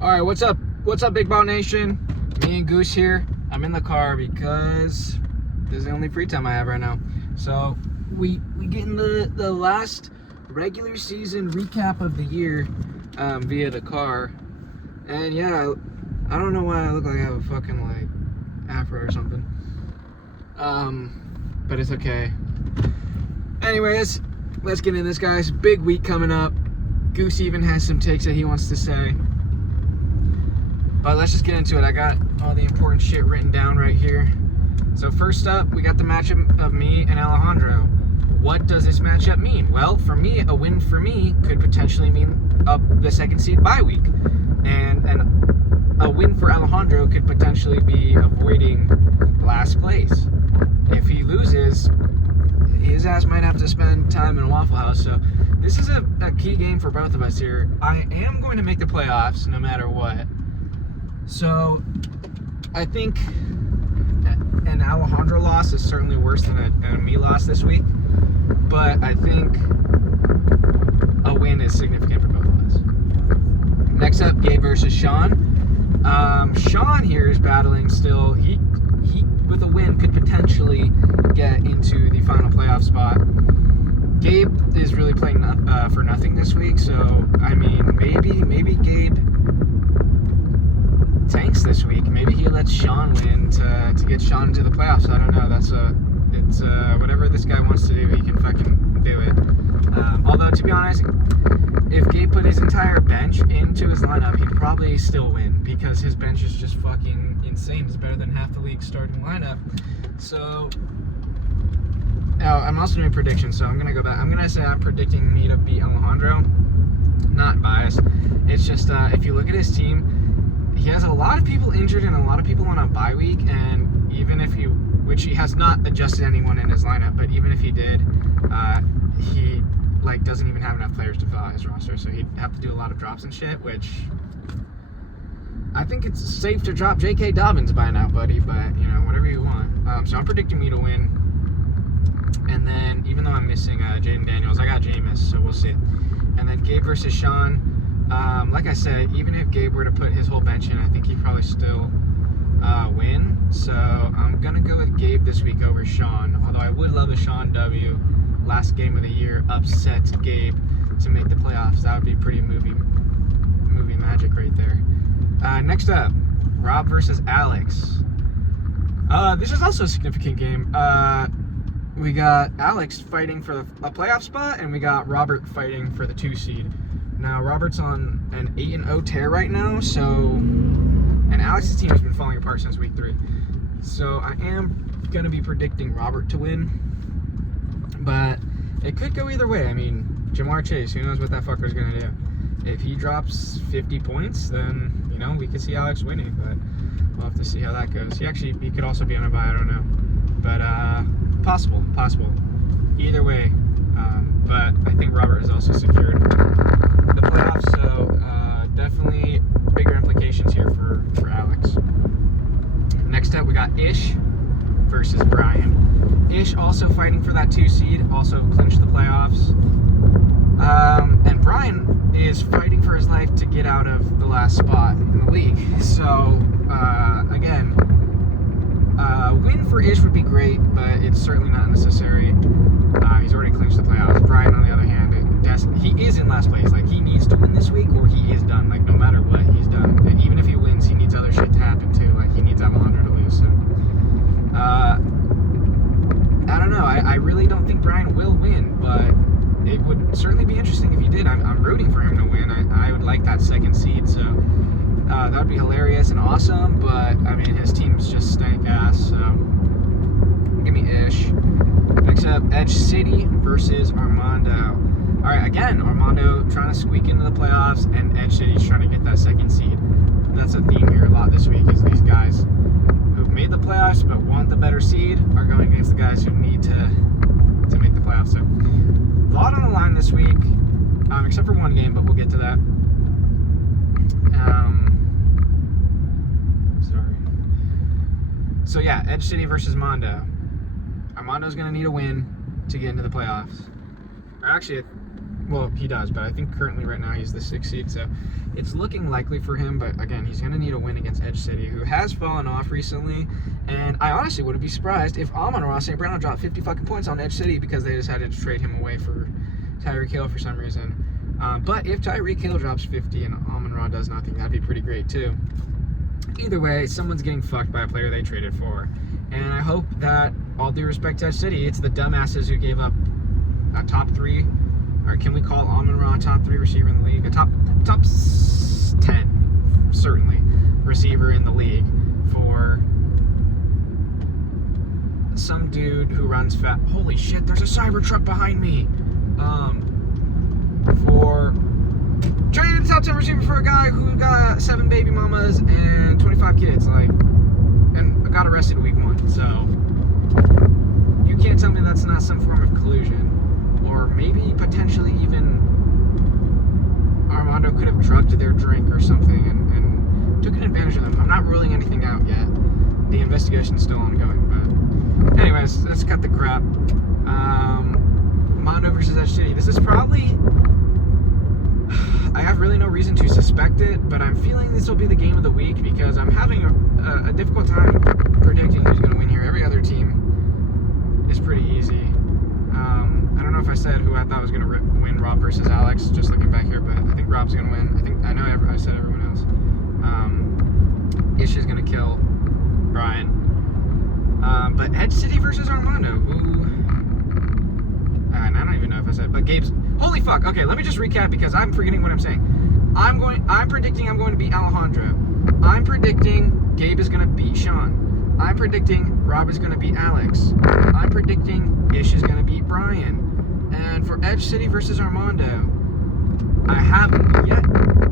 All right, what's up? What's up, Big Ball Nation? Me and Goose here. I'm in the car because this is the only free time I have right now. So we get in the last regular season recap of the year via the car. And yeah, I don't know why I look like I have a fucking like afro or something. But it's okay. Anyways, let's get in this, guys. Big week coming up. Goose even has some takes that he wants to say. But let's just get into it. I got all the important shit written down right here. So first up, we got the matchup of me and Alejandro. What does this matchup mean? Well, for me, a win for me could potentially mean the second seed bye week. And a win for Alejandro could potentially be avoiding last place. If he loses, his ass might have to spend time in a Waffle House. So this is a key game for both of us here. I am going to make the playoffs no matter what. So I think an Alejandro loss is certainly worse than a me loss this week. But I think a win is significant for both of us. Next up, Gabe versus Sean. Sean here is battling still. He with a win could potentially get into the final playoff spot. Gabe is really playing for nothing this week, so I mean maybe Gabe tanks this week. Maybe he lets Sean win to get Sean into the playoffs. I don't know. It's whatever this guy wants to do, he can fucking do it. Although to be honest, if Gabe put his entire bench into his lineup, he'd probably still win because his bench is just fucking insane. It's better than half the league's starting lineup. So, I'm also doing predictions, so I'm gonna go back. I'm gonna say I'm predicting me to beat Alejandro. Not biased. It's just if you look at his team, he has a lot of people injured and a lot of people on a bye week, and even if which he has not adjusted anyone in his lineup, but even if he did, he doesn't even have enough players to fill out his roster, so he'd have to do a lot of drops and shit, which I think it's safe to drop J.K. Dobbins by now, buddy, but whatever you want. So I'm predicting me to win, and then even though I'm missing Jaden Daniels, I got Jameis, so we'll see. And then Gabe versus Sean. Like I said, even if Gabe were to put his whole bench in, I think he'd probably still win. So I'm gonna go with Gabe this week over Sean. Although I would love a Sean W. last game of the year upset Gabe to make the playoffs. That would be pretty movie magic right there. Next up, Rob versus Alex. This is also a significant game. We got Alex fighting for a playoff spot, and we got Robert fighting for the 2 seed. Now, Robert's on an 8-0 tear right now, and Alex's team has been falling apart since week 3. So I am going to be predicting Robert to win, but it could go either way. I mean, Jamar Chase, who knows what that fucker's going to do. If he drops 50 points, then, we could see Alex winning, but we'll have to see how that goes. He could also be on a bye, I don't know. But, possible. Either way. But I think Robert has also secured the playoffs, so definitely bigger implications here for Alex. Next up, we got Ish versus Brian. Ish also fighting for that 2 seed, also clinched the playoffs. And Brian is fighting for his life to get out of the last spot in the league. So, again, win for Ish would be great, but it's certainly not necessary. He's already clinched the playoffs. Brian, on the other hand, he is in last place. He needs to win this week or he is done. No matter what, he's done. And even if he wins, he needs other shit to happen too. He needs Alejandro to lose. So, I don't know. I really don't think Brian will win, but it would certainly be interesting if he did. I'm rooting for him to win. I would like that 2nd seed, so that would be hilarious and awesome, but, I mean, his team's just stank ass, so give me Ish. Next up, Edge City versus Armando. Alright, again, Armando trying to squeak into the playoffs, and Edge City's trying to get that 2nd seed. That's a theme here a lot this week, is these guys who've made the playoffs but want the better seed are going against the guys who need to make the playoffs. So, a lot on the line this week, except for one game, but we'll get to that. Sorry. So yeah, Edge City versus Armando's going to need a win to get into the playoffs. Or actually, Well, he does, but I think currently right now he's the 6th seed, so it's looking likely for him. But again, he's going to need a win against Edge City, who has fallen off recently. And I honestly wouldn't be surprised if Amon-Ra St. Brown dropped 50 fucking points on Edge City because they decided to trade him away for Tyreek Hill for some reason. But if Tyreek Hill drops 50 and Amon-Ra does nothing, that'd be pretty great too. Either way, someone's getting fucked by a player they traded for. And I hope that, all due respect to Edge City, it's the dumbasses who gave up a top 3, or can we call Amon-Ra a top 3 receiver in the league? A top 10, certainly, receiver in the league for some dude who runs fat. Holy shit, there's a Cybertruck behind me. For traded a top 10 receiver for a guy who got 7 baby mamas and 25 kids, and got arrested week 1. So you can't tell me that's not some form of collusion. Or maybe potentially even Armando could have drugged their drink or something and took advantage of them. I'm not ruling anything out yet. The investigation's still ongoing. But anyways, let's cut the crap. Mondo versus Edge City. This is probably... I have really no reason to suspect it, but I'm feeling this will be the game of the week because I'm having a difficult time predicting who's going to win here. Every other team is pretty easy. I don't know if I said who I thought was going to win, Rob versus Alex, just looking back here, but I think Rob's going to win. I know I said everyone else. Ish is going to kill Brian. But Edge City versus Armando, who... I don't even know if I said, but Gabe's... Holy fuck. Okay, let me just recap because I'm forgetting what I'm saying. I'm predicting I'm going to beat Alejandro. I'm predicting Gabe is going to beat Sean. I'm predicting Rob is going to beat Alex. I'm predicting Ish is going to beat Brian. And for Edge City versus Armando, I have yet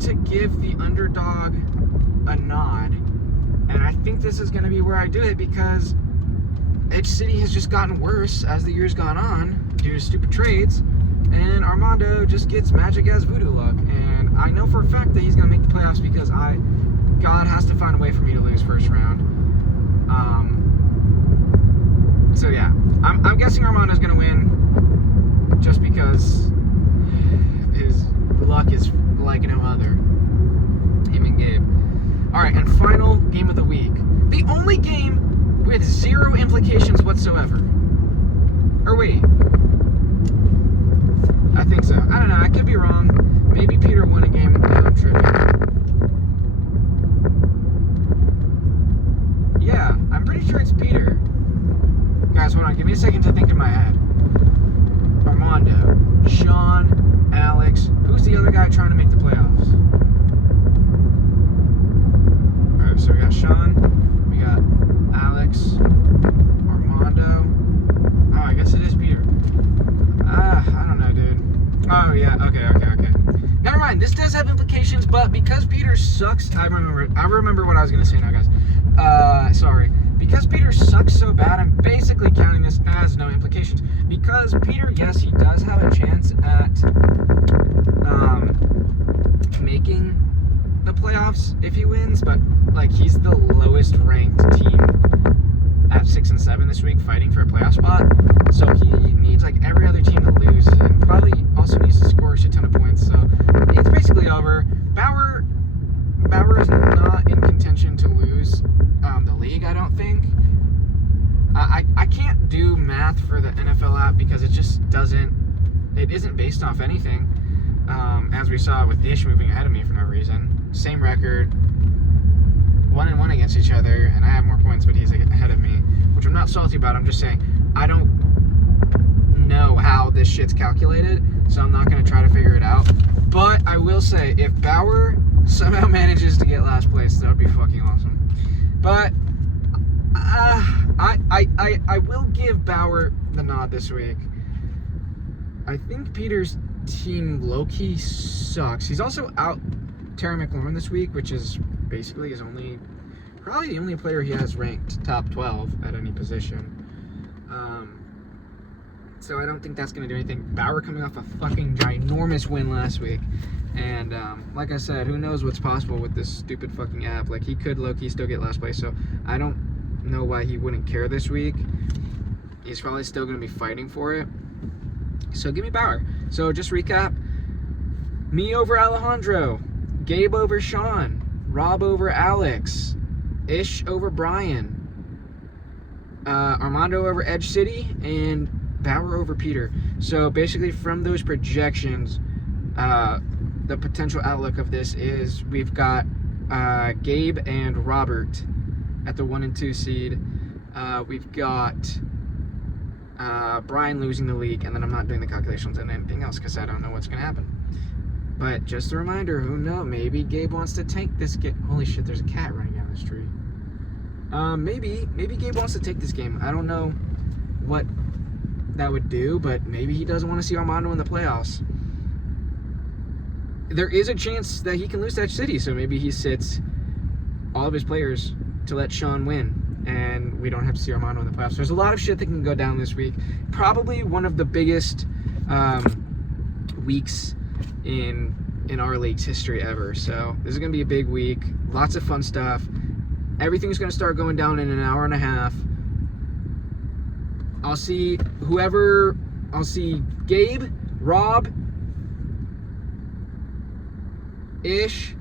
to give the underdog a nod. And I think this is going to be where I do it because Edge City has just gotten worse as the year's gone on due to stupid trades. And Armando just gets magic as voodoo luck. And I know for a fact that he's going to make the playoffs because God has to find a way for me to lose first round. So yeah, I'm guessing Armando's going to win just because his luck is like no other. Him and Gabe. Alright, and final game of the week. The only game with 0 implications whatsoever. Or wait. I think so. I don't know. I could be wrong. Maybe Peter won a game. I'm tripping. Yeah, I'm pretty sure it's Peter. Guys, hold on. Give me a second to think in my head. Armando, Sean, Alex. Who's the other guy trying to make the playoffs? Alright, so we got Sean. We got Alex. Armando. Oh, I guess it is Peter. I don't know, dude. Oh, yeah. Okay. Never mind. This does have implications, but because Peter sucks... I remember what I was going to say now, guys. Sorry. Because Peter sucks so bad, I'm basically counting this as no implications. Because Peter, yes, he does have a chance at making the playoffs if he wins, but, like, he's the lowest ranked team at 6 and 7 this week, fighting for a playoff spot. So he needs like every other team to lose, and probably also needs to score a shit ton of points. So it's basically over. Bauer is not in contention to lose the league, I don't think. I can't do math for the NFL app because it just it isn't based off anything. As we saw with Ish moving ahead of me for no reason. Same record. 1-1 against each other, and I have more points, but he's ahead of me, which I'm not salty about. I'm just saying I don't know how this shit's calculated, so I'm not going to try to figure it out. But I will say, if Bauer somehow manages to get last place, that would be fucking awesome. But I will give Bauer the nod this week. I think Peter's team low-key sucks. He's also out Terry McLaurin this week, which is basically probably the only player he has ranked top 12 at any position. So I don't think that's going to do anything. Bauer coming off a fucking ginormous win last week. And like I said, who knows what's possible with this stupid fucking app. Like, he could low-key still get last place. So I don't know why he wouldn't care this week. He's probably still going to be fighting for it. So give me Bauer. So just recap. Me over Alejandro. Gabe over Sean. Rob over Alex. Ish over Brian. Armando over Edge City. And Bauer over Peter. So basically from those projections, the potential outlook of this is we've got Gabe and Robert at the 1 and 2 seed. We've got Brian losing the league, and then I'm not doing the calculations and anything else because I don't know what's going to happen. But just a reminder, who knows? Maybe Gabe wants to tank this game. Holy shit, there's a cat running down this tree. Maybe Gabe wants to take this game. I don't know what that would do, but maybe he doesn't want to see Armando in the playoffs. There is a chance that he can lose to Edge City, so maybe he sits all of his players to let Sean win, and we don't have to see Armando in the playoffs. There's a lot of shit that can go down this week. Probably one of the biggest weeks in our league's history ever. So this is going to be a big week. Lots of fun stuff. Everything's going to start going down in an hour and a half. I'll see Gabe, Rob, Ish,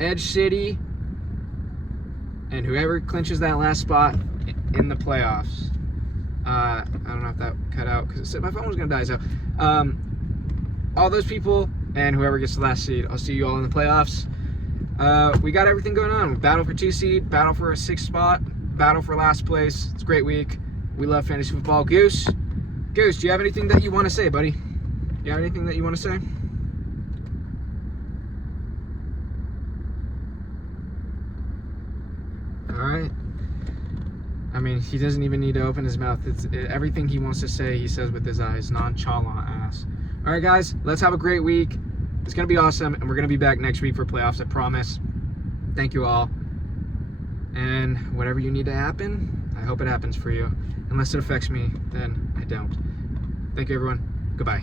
Edge City, and whoever clinches that last spot in the playoffs. I don't know if that cut out because it said my phone was going to die. So all those people and whoever gets the last seed, I'll see you all in the playoffs. We got everything going on. Battle for 2 seed, battle for a 6th spot, battle for last place. It's a great week. We love fantasy football. Goose, do you have anything that you want to say, buddy? You have anything that you want to say? All right. I mean, he doesn't even need to open his mouth. Everything he wants to say, he says with his eyes. Nonchalant ass. All right, guys, let's have a great week. It's going to be awesome, and we're going to be back next week for playoffs, I promise. Thank you all. And whatever you need to happen, I hope it happens for you. Unless it affects me, then I don't. Thank you, everyone. Goodbye.